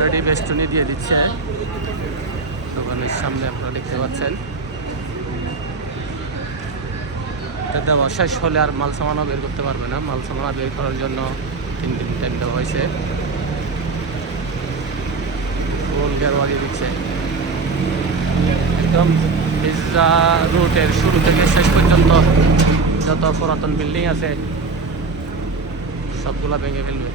Already বেষ্টনী দিয়ে দিচ্ছে দোকানের সামনে, আপনারা দেখতে পাচ্ছেন। দেওয়া শেষ হলে আর মাল সামানও বের করতে পারবে না। মাল সামানা বের করার জন্য 3 দিন টাইম দেওয়া হয়েছে। ফুল গেরোয়া দিচ্ছে একদম পিৎজা রুটের শুরু থেকে শেষ পর্যন্ত যত পুরাতন বিল্ডিং আছে সবগুলা ভেঙে ফেলবে।